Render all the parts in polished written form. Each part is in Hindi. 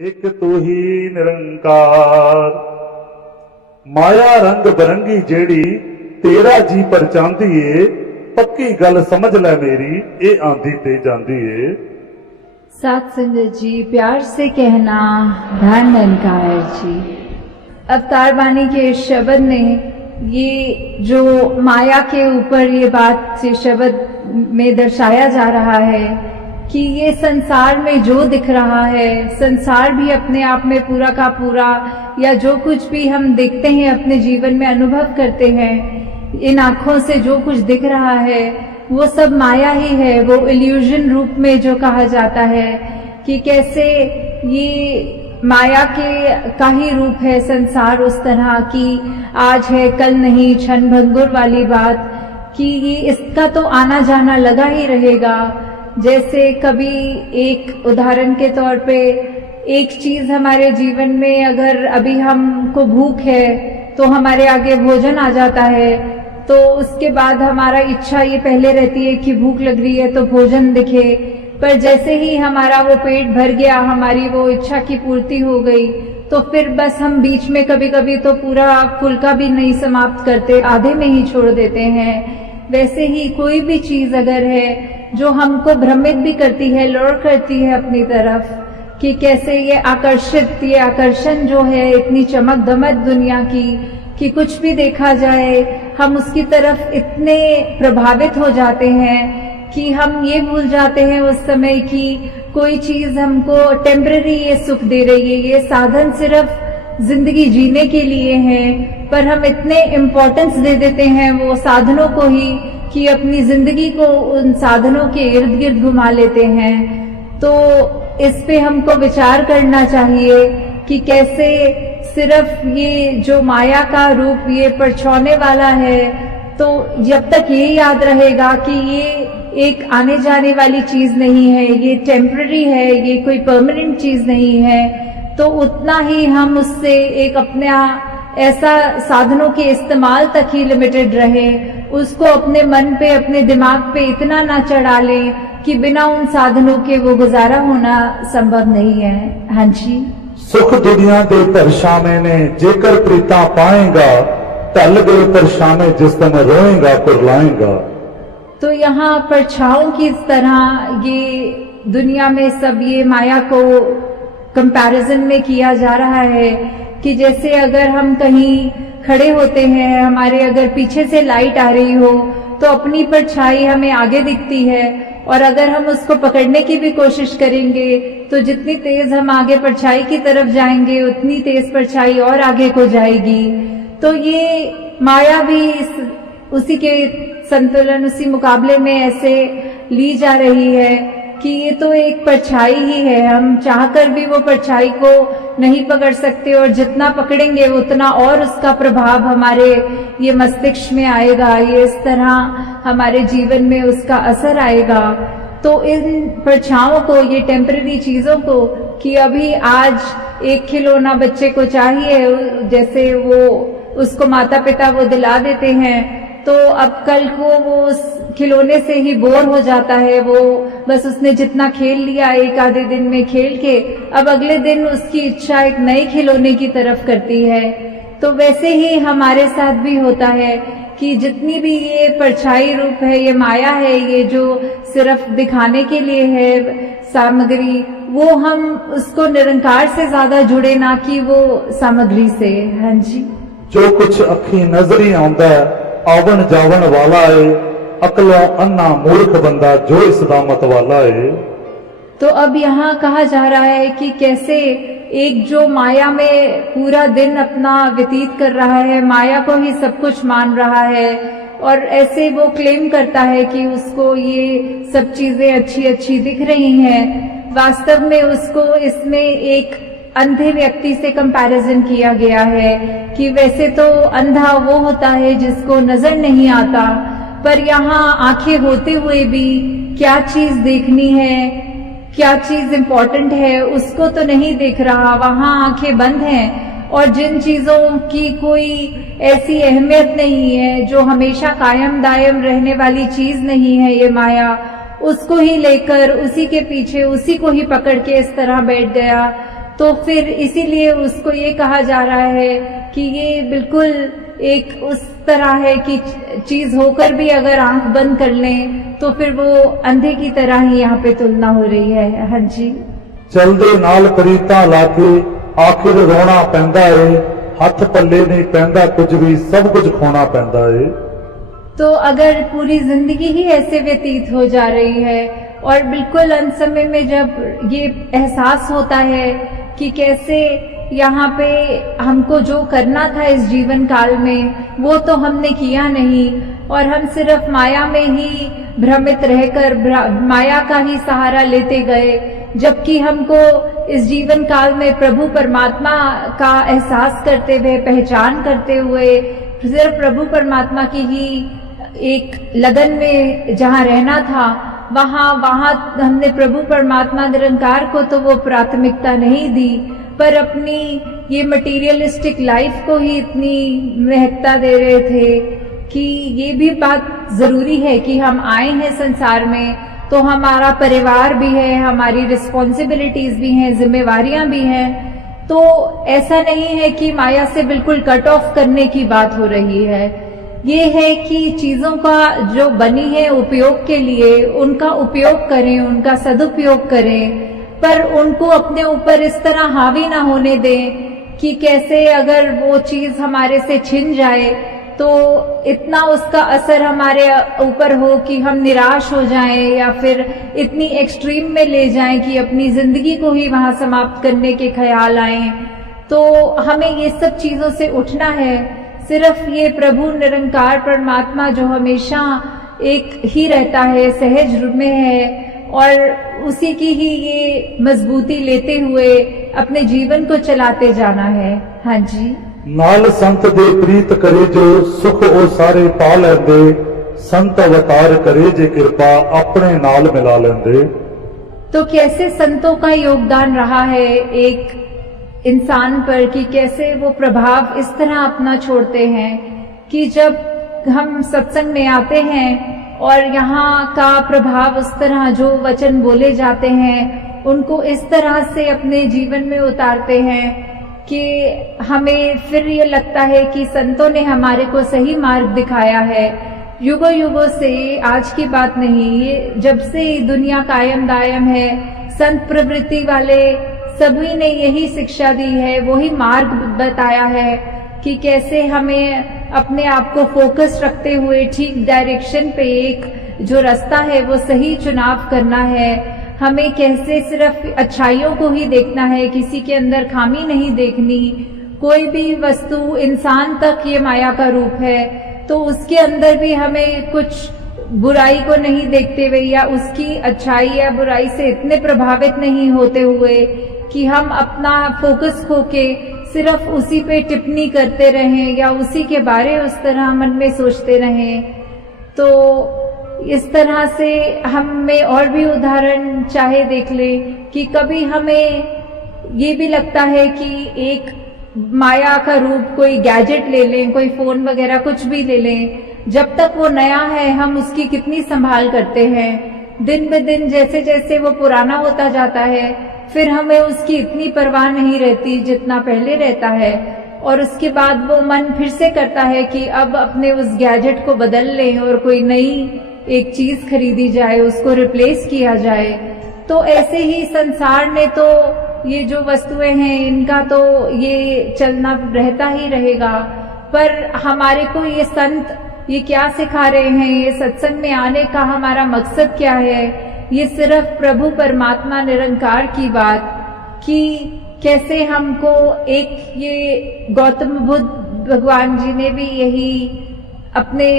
एक तू ही निरंकार। माया रंग बरंगी जेड़ी तेरा जी पर चांदी है, पक्की गल समझ ले मेरी ये आंधी ते जांदी है। सात संगत जी प्यार से कहना धन निरंकार जी। अवतार वाणी के इस शब्द में ये जो माया के ऊपर ये बात से शब्द में दर्शाया जा रहा है कि ये संसार में जो दिख रहा है, संसार भी अपने आप में पूरा का पूरा या जो कुछ भी हम देखते हैं अपने जीवन में अनुभव करते हैं, इन आँखों से जो कुछ दिख रहा है वो सब माया ही है। वो इल्यूजन रूप में जो कहा जाता है कि कैसे ये माया के का ही रूप है संसार, उस तरह की आज है कल नहीं, क्षण भंगुर वाली बात कि ये इसका तो आना जाना लगा ही रहेगा। जैसे कभी एक उदाहरण के तौर पे एक चीज हमारे जीवन में अगर अभी हमको भूख है तो हमारे आगे भोजन आ जाता है, तो उसके बाद हमारा इच्छा ये पहले रहती है कि भूख लग रही है तो भोजन दिखे, पर जैसे ही हमारा वो पेट भर गया, हमारी वो इच्छा की पूर्ति हो गई, तो फिर बस हम बीच में कभी कभी तो पूरा फुल्का भी नहीं समाप्त करते, आधे में ही छोड़ देते हैं। वैसे ही कोई भी चीज अगर है जो हमको भ्रमित भी करती है, लौड़ करती है अपनी तरफ, कि कैसे ये आकर्षण जो है इतनी चमक दमक दुनिया की कि कुछ भी देखा जाए हम उसकी तरफ इतने प्रभावित हो जाते हैं कि हम ये भूल जाते हैं उस समय कि कोई चीज हमको टेम्पररी ये सुख दे रही है, ये साधन सिर्फ जिंदगी जीने के लिए है, पर हम इतने इम्पोर्टेंस दे देते हैं वो साधनों को ही कि अपनी जिंदगी को उन साधनों के इर्द गिर्द घुमा लेते हैं। तो इस पे हमको विचार करना चाहिए कि कैसे सिर्फ ये जो माया का रूप ये परछाने वाला है, तो जब तक ये याद रहेगा कि ये एक आने जाने वाली चीज नहीं है, ये टेम्पररी है, ये कोई परमानेंट चीज नहीं है, तो उतना ही हम उससे एक अपना ऐसा साधनों के इस्तेमाल तक ही लिमिटेड रहे, उसको अपने मन पे अपने दिमाग पे इतना ना चढ़ा ले कि बिना उन साधनों के वो गुजारा होना संभव नहीं है। हाँ जी। सुख दुनिया दे परछावे ने जेकर प्रीता पाएगा, टल गए परछावे जिस तम रोएगा कुरलाएगा। तो यहाँ परछाओं की तरह ये दुनिया में सब ये माया को कंपैरिजन में किया जा रहा है कि जैसे अगर हम कहीं खड़े होते हैं, हमारे अगर पीछे से लाइट आ रही हो तो अपनी परछाई हमें आगे दिखती है, और अगर हम उसको पकड़ने की भी कोशिश करेंगे तो जितनी तेज हम आगे परछाई की तरफ जाएंगे उतनी तेज परछाई और आगे को जाएगी। तो ये माया भी उसी के संतुलन, उसी मुकाबले में ऐसे ली जा रही है कि ये तो एक परछाई ही है, हम चाहकर भी वो परछाई को नहीं पकड़ सकते, और जितना पकड़ेंगे उतना और उसका प्रभाव हमारे ये मस्तिष्क में आएगा, ये इस तरह हमारे जीवन में उसका असर आएगा। तो इन परछाओं को, ये टेम्पररी चीजों को, कि अभी आज एक खिलौना बच्चे को चाहिए, जैसे वो उसको माता पिता वो दिला देते हैं, तो अब कल को वो उस खिलौने से ही बोर हो जाता है, वो बस उसने जितना खेल लिया एक आधे दिन में खेल के, अब अगले दिन उसकी इच्छा एक नए खिलौने की तरफ करती है। तो वैसे ही हमारे साथ भी होता है कि जितनी भी ये परछाई रूप है, ये माया है, ये जो सिर्फ दिखाने के लिए है सामग्री, वो हम उसको निरंकार से ज्यादा जुड़े ना कि वो सामग्री से। हाँ जी। जो कुछ अखी नजरी आंदा आवन जावन वाला है, अकलों अन्ना मूर्ख बंदा जो इस दामत वाला है। तो अब यहाँ कहा जा रहा है कि कैसे एक जो माया में पूरा दिन अपना व्यतीत कर रहा है, माया को ही सब कुछ मान रहा है, और ऐसे वो क्लेम करता है कि उसको ये सब चीजें अच्छी अच्छी दिख रही हैं, वास्तव में उसको इसमें एक अंधे व्यक्ति से कंपैरिजन किया गया है कि वैसे तो अंधा वो होता है जिसको नजर नहीं आता, पर यहाँ आंखें होते हुए भी क्या चीज देखनी है, क्या चीज इम्पोर्टेंट है, उसको तो नहीं देख रहा, वहां आंखें बंद हैं, और जिन चीजों की कोई ऐसी अहमियत नहीं है, जो हमेशा कायम दायम रहने वाली चीज नहीं है ये माया, उसको ही लेकर उसी के पीछे उसी को ही पकड़ के इस तरह बैठ गया। तो फिर इसीलिए उसको ये कहा जा रहा है कि ये बिल्कुल एक उस तरह है कि चीज होकर भी अगर आंख बंद कर लें तो फिर वो अंधे की तरह ही यहाँ पे तुलना हो रही है। हाँ जी। चलदे नाल प्रीतां लाके आखिर रोना पैंदा है, हथ पल्ले नहीं पैंदा कुछ भी, सब कुछ खोना पैंदा है। तो अगर पूरी जिंदगी ही ऐसे व्यतीत हो जा रही है और बिल्कुल अंत समय में जब ये एहसास होता है कि कैसे यहाँ पे हमको जो करना था इस जीवन काल में वो तो हमने किया नहीं और हम सिर्फ माया में ही भ्रमित रहकर माया का ही सहारा लेते गए, जबकि हमको इस जीवन काल में प्रभु परमात्मा का एहसास करते हुए, पहचान करते हुए सिर्फ प्रभु परमात्मा की ही एक लगन में जहाँ रहना था, वहाँ हमने प्रभु परमात्मा निरंकार को तो वो प्राथमिकता नहीं दी, पर अपनी ये मटेरियलिस्टिक लाइफ को ही इतनी महत्ता दे रहे थे कि ये भी बात जरूरी है कि हम आए हैं संसार में तो हमारा परिवार भी है, हमारी रिस्पॉन्सिबिलिटीज भी हैं, जिम्मेवारियां भी हैं। तो ऐसा नहीं है कि माया से बिल्कुल कट ऑफ करने की बात हो रही है। ये है कि चीजों का जो बनी है उपयोग के लिए उनका उपयोग करें, उनका सदुपयोग करें, पर उनको अपने ऊपर इस तरह हावी ना होने दें कि कैसे अगर वो चीज हमारे से छिन जाए तो इतना उसका असर हमारे ऊपर हो कि हम निराश हो जाएं या फिर इतनी एक्सट्रीम में ले जाएं कि अपनी जिंदगी को ही वहां समाप्त करने के ख्याल आए। तो हमें ये सब चीजों से उठना है। सिर्फ ये प्रभु निरंकार परमात्मा जो हमेशा एक ही रहता है, सहज रूप में है, और उसी की ही ये मजबूती लेते हुए अपने जीवन को चलाते जाना है। हाँ जी। नाल संत दे प्रीत करे जो सुख ओ सारे पा लेंदे, संत अवतार करे जे कृपा अपने नाल मिला लेंदे। तो कैसे संतों का योगदान रहा है एक इंसान पर कि कैसे वो प्रभाव इस तरह अपना छोड़ते हैं कि जब हम सत्संग में आते हैं और यहाँ का प्रभाव उस तरह जो वचन बोले जाते हैं उनको इस तरह से अपने जीवन में उतारते हैं कि हमें फिर ये लगता है कि संतों ने हमारे को सही मार्ग दिखाया है। युगों युगों से आज की बात नहीं, ये जब से दुनिया कायम दायम है संत प्रवृत्ति वाले सभी ने यही शिक्षा दी है, वही मार्ग बताया है कि कैसे हमें अपने आप को फोकस रखते हुए ठीक डायरेक्शन पे एक जो रास्ता है वो सही चुनाव करना है। हमें कैसे सिर्फ अच्छाइयों को ही देखना है, किसी के अंदर खामी नहीं देखनी। कोई भी वस्तु, इंसान तक ये माया का रूप है तो उसके अंदर भी हमें कुछ बुराई को नहीं देखते हुए या उसकी अच्छाई या बुराई से इतने प्रभावित नहीं होते हुए कि हम अपना फोकस खो के सिर्फ उसी पे टिप्पणी करते रहें या उसी के बारे उस तरह मन में सोचते रहें। तो इस तरह से हमें और भी उदाहरण चाहे देख ले कि कभी हमें ये भी लगता है कि एक माया का रूप कोई गैजेट ले लें, कोई फोन वगैरह कुछ भी ले लें, जब तक वो नया है हम उसकी कितनी संभाल करते हैं। दिन ब दिन जैसे जैसे वो पुराना होता जाता है फिर हमें उसकी इतनी परवाह नहीं रहती जितना पहले रहता है, और उसके बाद वो मन फिर से करता है कि अब अपने उस गैजेट को बदल लें और कोई नई एक चीज खरीदी जाए, उसको रिप्लेस किया जाए। तो ऐसे ही संसार ने तो ये जो वस्तुएं हैं इनका तो ये चलना रहता ही रहेगा, पर हमारे को ये संत ये क्या सिखा रहे हैं, ये सत्संग में आने का हमारा मकसद क्या है, ये सिर्फ प्रभु परमात्मा निरंकार की बात कि कैसे हमको एक ये गौतम बुद्ध भगवान जी ने भी यही अपने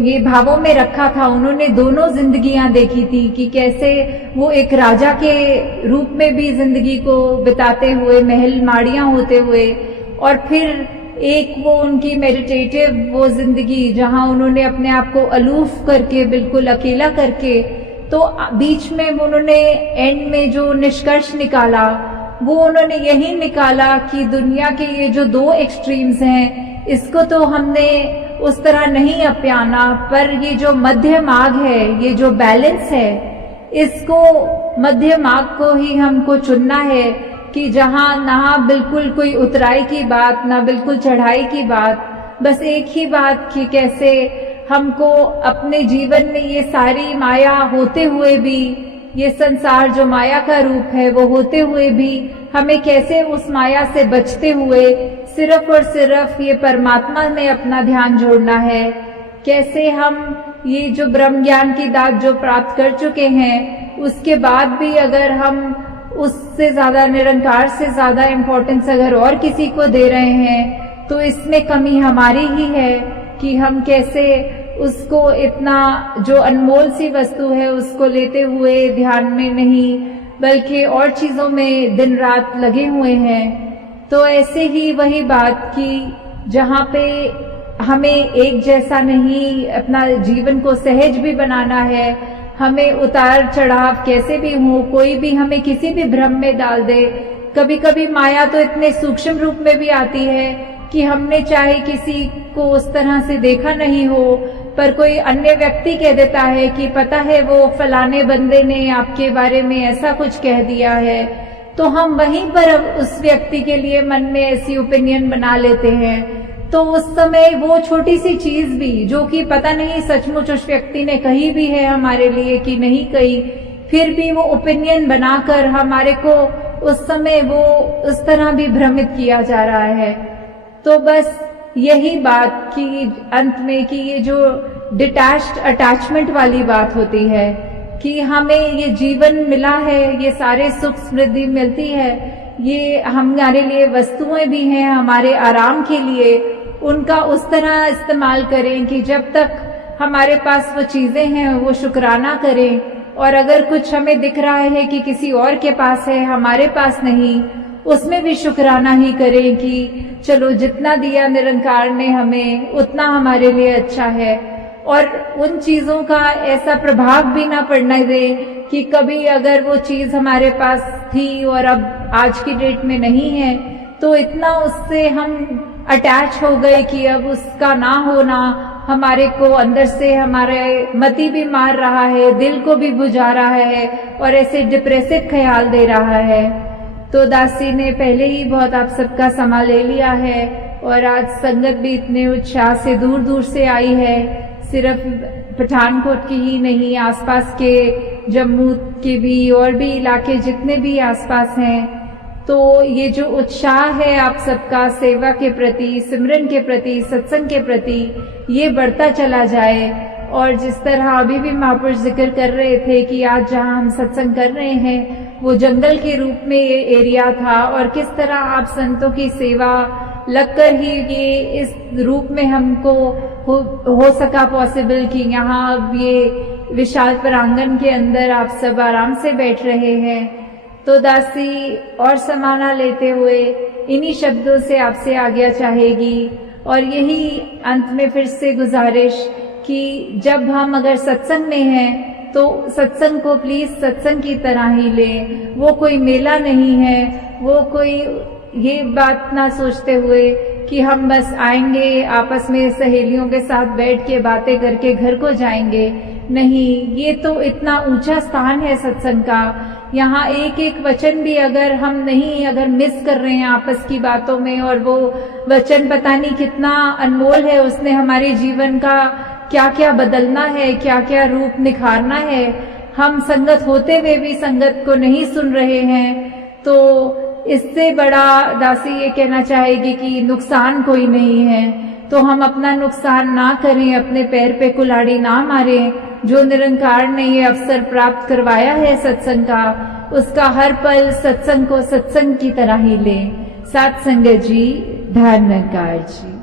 ये भावों में रखा था। उन्होंने दोनों जिंदगियां देखी थी कि कैसे वो एक राजा के रूप में भी जिंदगी को बिताते हुए, महल माड़ियां होते हुए, और फिर एक वो उनकी मेडिटेटिव वो जिंदगी जहां उन्होंने अपने आप को अलूफ करके बिल्कुल अकेला करके, तो बीच में उन्होंने एंड में जो निष्कर्ष निकाला वो उन्होंने यही निकाला कि दुनिया के ये जो दो एक्सट्रीम्स हैं इसको तो हमने उस तरह नहीं अपनाना, पर ये जो मध्य मार्ग है, ये जो बैलेंस है, इसको मध्य मार्ग को ही हमको चुनना है कि जहाँ ना बिल्कुल कोई उतराई की बात, ना बिल्कुल चढ़ाई की बात, बस एक ही बात कि कैसे हमको अपने जीवन में ये सारी माया होते हुए भी, ये संसार जो माया का रूप है वो होते हुए भी हमें कैसे उस माया से बचते हुए सिर्फ और सिर्फ ये परमात्मा में अपना ध्यान जोड़ना है। कैसे हम ये जो ब्रह्म ज्ञान की दात जो प्राप्त कर चुके हैं, उसके बाद भी अगर हम उससे ज्यादा, निरंकार से ज्यादा इम्पोर्टेंस अगर और किसी को दे रहे हैं, तो इसमें कमी हमारी ही है कि हम कैसे उसको इतना जो अनमोल सी वस्तु है उसको लेते हुए ध्यान में नहीं बल्कि और चीजों में दिन रात लगे हुए हैं। तो ऐसे ही वही बात कि जहाँ पे हमें एक जैसा नहीं अपना जीवन को सहज भी बनाना है, हमें उतार चढ़ाव कैसे भी हो, कोई भी हमें किसी भी भ्रम में डाल दे। कभी कभी माया तो इतने सूक्ष्म रूप में भी आती है कि हमने चाहे किसी को उस तरह से देखा नहीं हो, पर कोई अन्य व्यक्ति कह देता है कि पता है वो फलाने बंदे ने आपके बारे में ऐसा कुछ कह दिया है, तो हम वहीं पर अब उस व्यक्ति के लिए मन में ऐसी ओपिनियन बना लेते हैं। तो उस समय वो छोटी सी चीज भी जो कि पता नहीं सचमुच उस व्यक्ति ने कही भी है हमारे लिए कि नहीं कही, फिर भी वो ओपिनियन बनाकर हमारे को उस समय वो उस तरह भी भ्रमित किया जा रहा है। तो बस यही बात कि अंत में कि ये जो डिटैच्ड अटैचमेंट वाली बात होती है कि हमें ये जीवन मिला है, ये सारे सुख समृद्धि मिलती है, ये हमारे लिए वस्तुएं भी हैं हमारे आराम के लिए, उनका उस तरह इस्तेमाल करें कि जब तक हमारे पास वो चीजें हैं वो शुक्राना करें, और अगर कुछ हमें दिख रहा है कि किसी और के पास है हमारे पास नहीं, उसमें भी शुक्राना ही करें कि चलो जितना दिया निरंकार ने हमें उतना हमारे लिए अच्छा है। और उन चीजों का ऐसा प्रभाव भी ना पड़ने दे कि कभी अगर वो चीज हमारे पास थी और अब आज की डेट में नहीं है तो इतना उससे हम अटैच हो गए कि अब उसका ना होना हमारे को अंदर से हमारे मति भी मार रहा है, दिल को भी बुझा रहा है और ऐसे डिप्रेसिव ख्याल दे रहा है। तो दासी ने पहले ही बहुत आप सबका समय ले लिया है और आज संगत भी इतने उत्साह से दूर दूर से आई है, सिर्फ पठानकोट की ही नहीं, आसपास के जम्मू के भी और भी इलाके जितने भी आसपास हैं। तो ये जो उत्साह है आप सबका सेवा के प्रति, सिमरन के प्रति, सत्संग के प्रति, ये बढ़ता चला जाए। और जिस तरह अभी भी महापुरुष जिक्र कर रहे थे कि आज जहाँ हम सत्संग कर रहे हैं वो जंगल के रूप में ये एरिया था, और किस तरह आप संतों की सेवा लगकर ही ये इस रूप में हमको हो सका पॉसिबल कि यहाँ अब ये विशाल प्रांगण के अंदर आप सब आराम से बैठ रहे हैं। तो दासी और समाना लेते हुए इन्हीं शब्दों से आपसे आज्ञा चाहेगी, और यही अंत में फिर से गुजारिश कि जब हम अगर सत्संग में हैं तो सत्संग को प्लीज सत्संग की तरह ही लें। वो कोई मेला नहीं है, वो कोई ये बात ना सोचते हुए कि हम बस आएंगे आपस में सहेलियों के साथ बैठ के बातें करके घर को जाएंगे। नहीं, ये तो इतना ऊंचा स्थान है सत्संग का। यहाँ एक एक वचन भी अगर हम नहीं अगर मिस कर रहे हैं आपस की बातों में, और वो वचन पता नहीं कितना अनमोल है, उसने हमारे जीवन का क्या क्या बदलना है, क्या क्या रूप निखारना है, हम संगत होते हुए भी संगत को नहीं सुन रहे हैं। तो इससे बड़ा दासी ये कहना चाहेगी कि नुकसान कोई नहीं है, तो हम अपना नुकसान ना करें, अपने पैर पे कुल्हाड़ी ना मारें। जो निरंकार ने ये अवसर प्राप्त करवाया है सत्संग का, उसका हर पल सत्संग को सत्संग की तरह ही लें। साथ संगत जी, धन निरंकार जी।